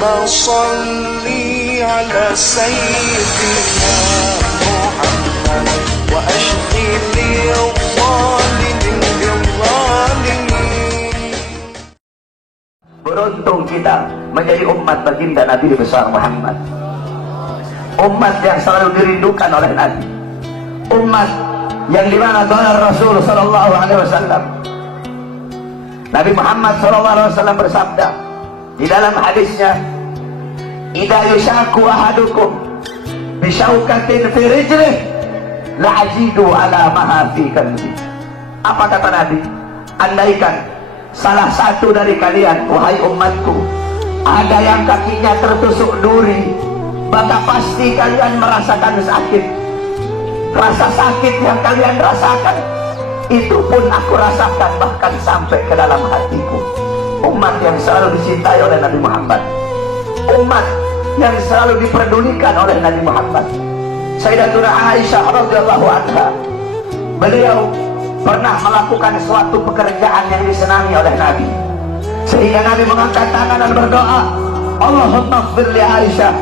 Allahumma salli ala sayyidina Muhammad wa ashghil al-zalimin bil-zalimin. Beruntung kita menjadi umat baginda Nabi besar Muhammad, umat yang selalu dirindukan oleh Nabi, umat yang dimana Rasul sallallahu alaihi wasallam, Nabi Muhammad sallallahu alaihi wasallam bersabda di dalam hadisnya, "Idza yushaku ahadukum bi syaukatin fi rijlih la ajidu ala ma fi qalbi." Apa kata Nabi? Andaikan salah satu dari kalian, wahai umatku, ada yang kakinya tertusuk duri, maka pasti kalian merasakan sakit. Rasa sakit yang kalian rasakan, itu pun aku rasakan bahkan sampai ke dalam hatiku. Umat yang selalu dicintai oleh Nabi Muhammad, umat yang selalu diperdulikan oleh Nabi Muhammad. Sayyidatuna Aisyah radhiyallahu anha, beliau pernah melakukan suatu pekerjaan yang disenangi oleh Nabi, sehingga Nabi mengangkat tangan dan berdoa, Allahumma ighfir li Aisyah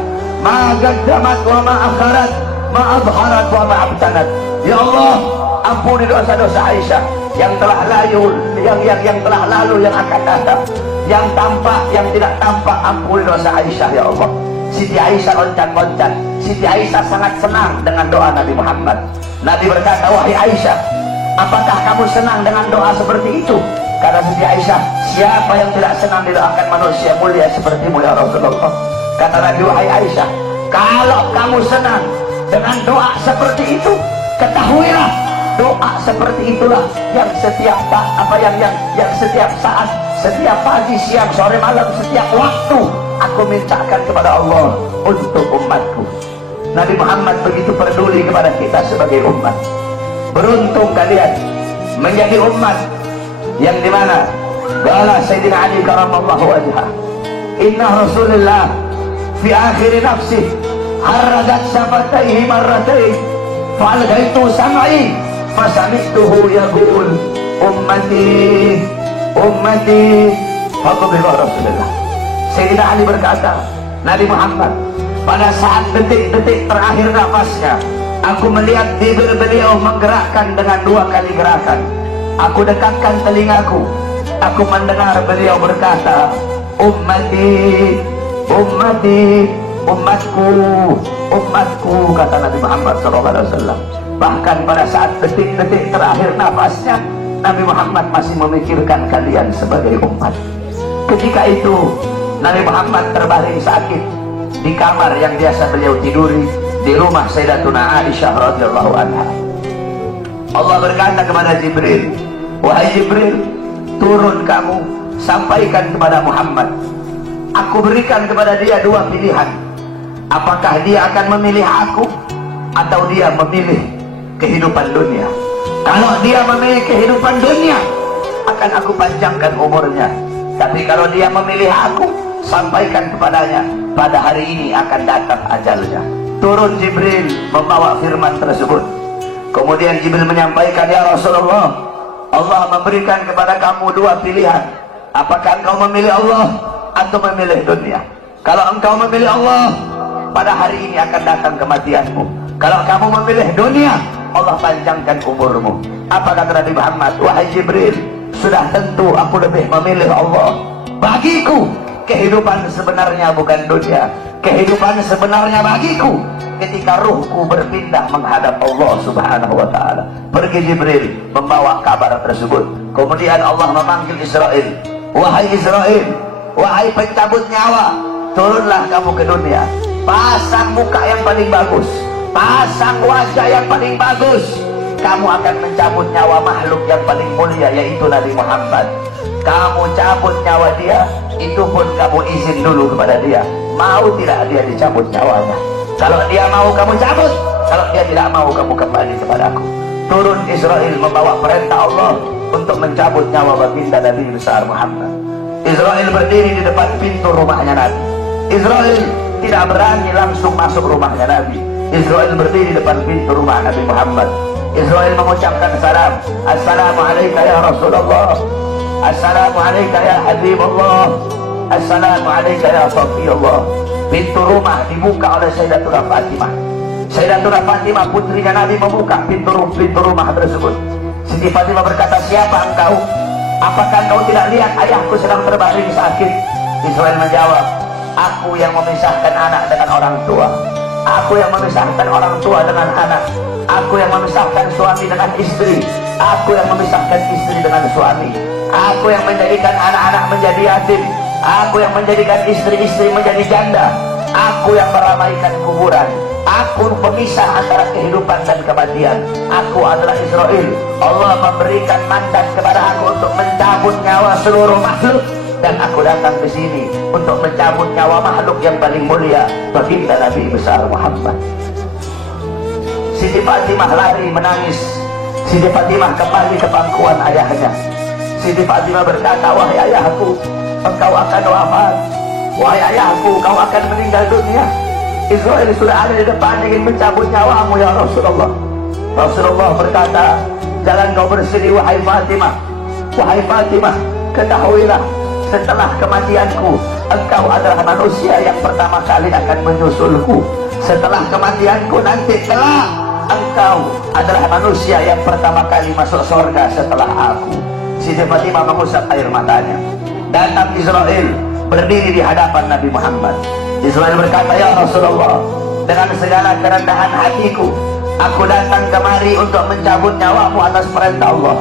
ma qaddamat wa ma akharat, ma azharat wa ma abtanat. Ya Allah, ampuni dosa-dosa Aisyah yang telah lalu, yang telah lalu, yang akan datang, yang tampak, yang tidak tampak. Ampuni dosa Aisyah ya Allah. Siti Aisyah loncat-loncat. Siti Aisyah sangat senang dengan doa Nabi Muhammad. Nabi berkata, wahai Aisyah, apakah kamu senang dengan doa seperti itu? Kata Siti Aisyah, siapa yang tidak senang didoakan manusia mulia sepertimu ya Rasulullah. Kata Nabi, wahai Aisyah, kalau kamu senang dengan doa seperti itu, ketahuilah doa seperti itulah yang setiap yang setiap saat, setiap pagi, siang, sore, malam, setiap waktu aku mintakan kepada Allah untuk umatku. Nabi Muhammad begitu peduli kepada kita sebagai umat. Beruntung kalian menjadi umat yang dimana qala Sayyidina Ali karamallahu wajhah, inna Rasulullah fi akhir nafsih haradat safataihi marratain fa'algaitu sam'i fasamituhu yaqul ummati ummati faqbilu Rasulullah. Sayyidina Ali berkata, Nabi Muhammad pada saat detik-detik terakhir nafasnya, aku melihat bibir beliau menggerakkan dengan 2 kali gerakan. Aku dekatkan telingaku, aku mendengar beliau berkata, ummati ummati, umatku umatku, kata Nabi Muhammad SAW. Bahkan pada saat detik-detik terakhir nafasnya, Nabi Muhammad masih memikirkan kalian sebagai umat. Ketika itu Nabi Muhammad terbaring sakit di kamar yang biasa beliau tiduri di rumah Sayyidatuna Aisyah radhiyallahu anha. Allah berkata kepada Jibril, wahai Jibril, turun kamu sampaikan kepada Muhammad, aku berikan kepada dia 2 pilihan. Apakah dia akan memilih aku atau dia memilih kehidupan dunia? Kalau dia memilih kehidupan dunia, akan aku panjangkan umurnya. Tapi kalau dia memilih aku, sampaikan kepadanya, pada hari ini akan datang ajalnya. Turun Jibril membawa firman tersebut. Kemudian Jibril menyampaikan, ya Rasulullah, Allah memberikan kepada kamu 2 pilihan. Apakah engkau memilih Allah atau memilih dunia? Kalau engkau memilih Allah, pada hari ini akan datang kematianmu. Kalau kamu memilih dunia, Allah panjangkan umurmu. Apa kata Nabi Muhammad? Wahai Jibril, sudah tentu aku lebih memilih Allah. Bagiku kehidupan sebenarnya bukan dunia. Kehidupan sebenarnya bagiku ketika ruhku berpindah menghadap Allah subhanahu wa ta'ala. Pergi Jibril membawa kabar tersebut. Kemudian Allah memanggil Israel, wahai Israel, wahai pencabut nyawa, turunlah kamu ke dunia. Pasang muka yang paling bagus, pasang wajah yang paling bagus. Kamu akan mencabut nyawa makhluk yang paling mulia, yaitu Nabi Muhammad. Kamu cabut nyawa dia, itu pun kamu izin dulu kepada dia, mau tidak dia dicabut nyawanya. Kalau dia mau kamu cabut, kalau dia tidak mau kamu kembali kepadaku. Turun Israel membawa perintah Allah untuk mencabut nyawa baginda Nabi besar Muhammad. Israel berdiri di depan pintu rumahnya Nabi. Israel tidak berani langsung masuk rumahnya Nabi. Israel berdiri di depan pintu rumah Nabi Muhammad. Israel mengucapkan salam, assalamualaikum ya Rasulullah, assalamualaikum ya Habibullah. Assalamualaikum ya Rasulullah. Pintu rumah dibuka oleh Sayyidatuna Fatimah. Sayyidatuna Fatimah putrinya Nabi membuka pintu rumah tersebut. Siti Fatimah berkata, siapa engkau? Apakah engkau tidak lihat ayahku sedang terbaring sakit? Israel menjawab, aku yang memisahkan anak dengan orang tua. Aku yang memisahkan orang tua dengan anak. Aku yang memisahkan suami dengan istri. Aku yang memisahkan istri dengan suami. Aku yang menjadikan anak-anak menjadi yatim. Aku yang menjadikan istri-istri menjadi janda. Aku yang meramaikan kuburan. Aku pemisah antara kehidupan dan kematian. Aku adalah Israel. Allah memberikan mandat kepada aku untuk mencabut nyawa seluruh makhluk, dan aku datang ke sini untuk mencabut nyawa makhluk yang paling mulia, baginda Nabi besar Muhammad. Siti Fatimah lari menangis. Siti Fatimah kembali ke pangkuan ayahnya. Siti Fatimah berkata, wahai ayahku, engkau akan wafat. Wahai ayahku, kau akan meninggal dunia. Israel sudah ada di depan ingin mencabut nyawamu ya Rasulullah. Rasulullah berkata, jangan kau bersedih wahai Fatimah. Wahai Fatimah, ketahuilah, setelah kematianku, engkau adalah manusia yang pertama kali akan menyusulku. Setelah kematianku nanti kelak, engkau adalah manusia yang pertama kali masuk surga setelah aku. Siti Fatimah mengusap air matanya. Datang Israel, berdiri di hadapan Nabi Muhammad. Israel berkata, ya Rasulullah, dengan segala kerendahan hatiku, aku datang kemari untuk mencabut nyawamu atas perintah Allah.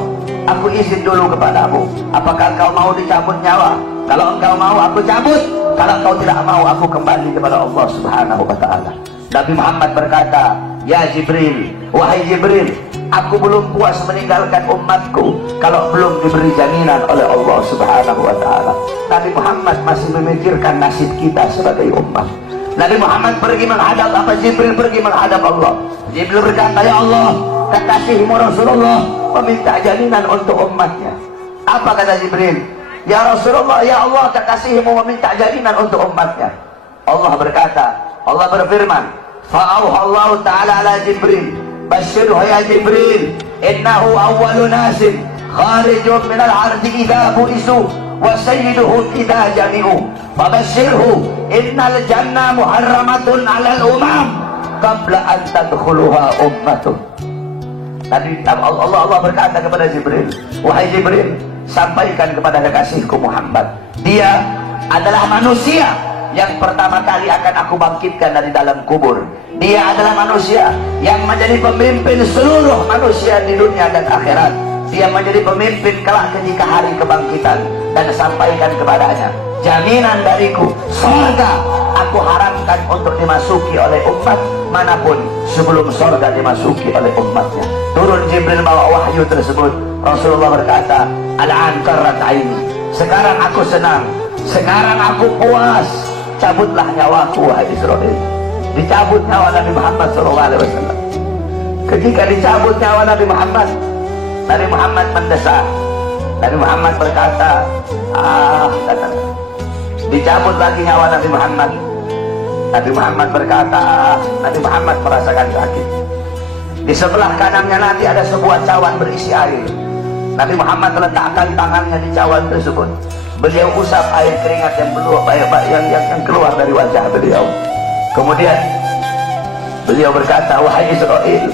Aku izin dulu kepadamu, apakah kau mau dicabut nyawa? Kalau engkau mau, aku cabut. Kalau kau tidak mau, aku kembali kepada Allah Subhanahu wa ta'ala. Nabi Muhammad berkata, ya Jibril, wahai Jibril, aku belum puas meninggalkan umatku kalau belum diberi jaminan oleh Allah Subhanahu wa ta'ala. Nabi Muhammad masih memikirkan nasib kita sebagai umat. Nabi Muhammad pergi menghadap apa? Jibril pergi menghadap Allah. Jibril berkata, ya Allah, kekasihmu Rasulullah meminta jaminan untuk umatnya. Apa kata Jibril? Ya Rasulullah, ya Allah, kekasihmu meminta jaminan untuk umatnya. Allah berkata, Allah berfirman, fa'auhallahu ta'ala ala Jibril, basyirhu ya Jibril, innahu awwalu nasin kharijun minal ardi idha bu'isu wa sayyiduhum idha jami'u, fabasyirhu innal jannah muharramatun alal umam qabla an tadkhuluha ummatun. Tadi Allah berkata kepada Jibril, wahai Jibril, sampaikan kepada kekasihku Muhammad, dia adalah manusia yang pertama kali akan aku bangkitkan dari dalam kubur. Dia adalah manusia yang menjadi pemimpin seluruh manusia di dunia dan akhirat. Dia menjadi pemimpin kelak ketika hari kebangkitan. Dan sampaikan kepadanya, jaminan dariku, surga aku haramkan untuk dimasuki oleh umat manapun sebelum surga dimasuki oleh umatnya. Turun Jibril bawa wahyu tersebut. Rasulullah berkata, al-an qarrat aini, sekarang aku senang, sekarang aku puas. Cabutlah nyawaku wahai Israel. Dicabut nyawa Nabi Muhammad SAW. Ketika dicabut nyawa Nabi Muhammad mendesak. Nabi Muhammad berkata, dicabut lagi nyawa Nabi Muhammad. Nabi Muhammad berkata, Nabi Muhammad merasakan sakit. Di sebelah kanannya Nabi ada sebuah cawan berisi air. Nabi Muhammad meletakkan tangannya di cawan tersebut. Beliau usap air keringat yang keluar dari wajah beliau. Kemudian beliau berkata, wahai Israel,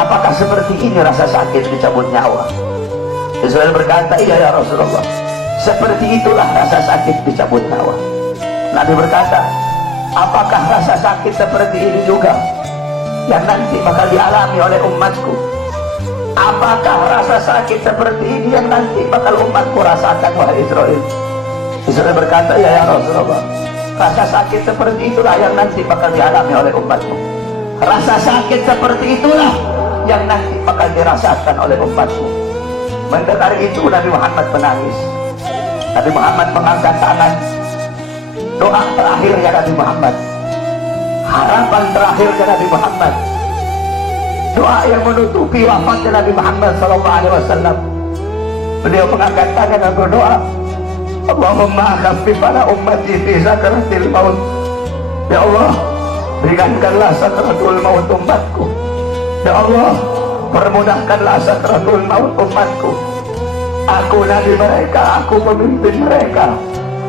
apakah seperti ini rasa sakit dicabut nyawa? Israel berkata, iya ya Rasulullah, seperti itulah rasa sakit dicabut nyawa. Nabi berkata, apakah rasa sakit seperti ini juga yang nanti bakal dialami oleh umatku? Apakah rasa sakit seperti ini yang nanti bakal umatku rasakan wahai Israel? Israel berkata, ya Rasulullah, rasa sakit seperti itulah yang nanti bakal dialami oleh umatmu. Rasa sakit seperti itulah yang nanti bakal dirasakan oleh umatmu. Mendengar itu Nabi Muhammad menangis. Nabi Muhammad mengangkat tangan. Doa terakhirnya Nabi Muhammad, harapan terakhirnya Nabi Muhammad, doa yang menutupi wafatnya Nabi Muhammad SAW. Beliau mengangkat tangan dan berdoa, Allahumma khaffif ala ummati fi sakratil maut. Ya Allah, ringankanlah sakratul maut umatku. Ya Allah, permudahkanlah sakratul maut umatku. Aku nabi mereka, aku pemimpin mereka.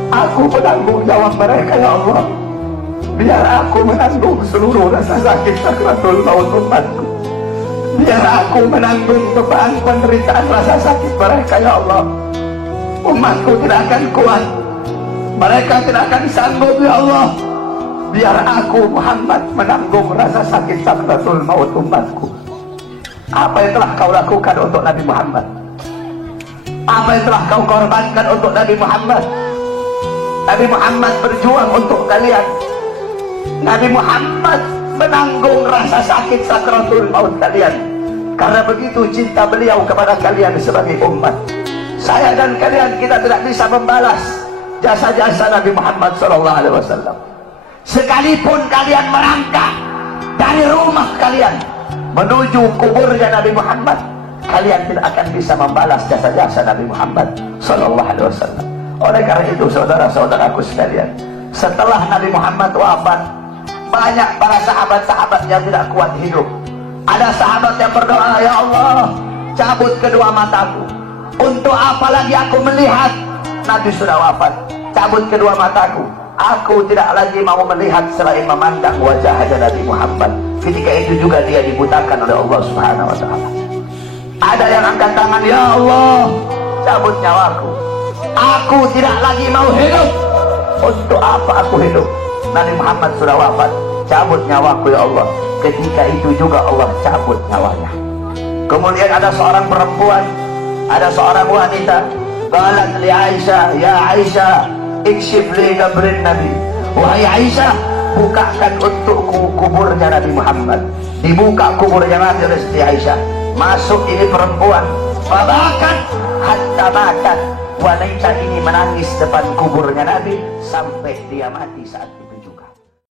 Aku menanggung jawab mereka ya Allah. Biar aku menanggung seluruh rasa sakit sakratul maut umatku. Biar aku menanggung beban penderitaan rasa sakit mereka ya Allah. Umatku tidak akan kuat, mereka tidak akan sanggup ya Allah. Biar aku Muhammad menanggung rasa sakit sakratul maut umatku. Apa yang telah kau lakukan untuk Nabi Muhammad? Apa yang telah kau korbankan untuk Nabi Muhammad? Nabi Muhammad berjuang untuk kalian. Nabi Muhammad menanggung rasa sakit sakratul maut kalian. Karena begitu cinta beliau kepada kalian sebagai umat. Saya dan kalian, kita tidak bisa membalas jasa-jasa Nabi Muhammad SAW. Sekalipun kalian merangkak dari rumah kalian menuju kuburnya Nabi Muhammad, kalian tidak akan bisa membalas jasa-jasa Nabi Muhammad SAW. Oleh karena itu saudara-saudaraku sekalian, setelah Nabi Muhammad wafat, banyak para sahabat-sahabat yang tidak kuat hidup. Ada sahabat yang berdoa, ya Allah, cabut kedua mataku. Untuk apa lagi aku melihat? Nabi sudah wafat, cabut kedua mataku. Aku tidak lagi mau melihat selain memandang wajah Nabi Muhammad. Ketika itu juga dia dibutakan oleh Allah Subhanahu wa Ta'ala. Ada yang angkat tangan, ya Allah, cabut nyawaku. Aku tidak lagi mau hidup. Untuk apa aku hidup? Nabi Muhammad sudah wafat, cabut nyawaku ya Allah. Ketika itu juga Allah cabut nyawanya. Kemudian ada seorang perempuan, ada seorang wanita, qalat li Aisyah, ya Aisyah, ikshif li qabrin Nabi. Wahai Aisyah, bukakan untukku kuburnya Nabi Muhammad. Dibuka kuburnya Nabi oleh Siti Aisyah. Masuk ini perempuan, fabakat hatta makat. Wanita ini menangis depan kuburnya Nabi sampai dia mati saat itu.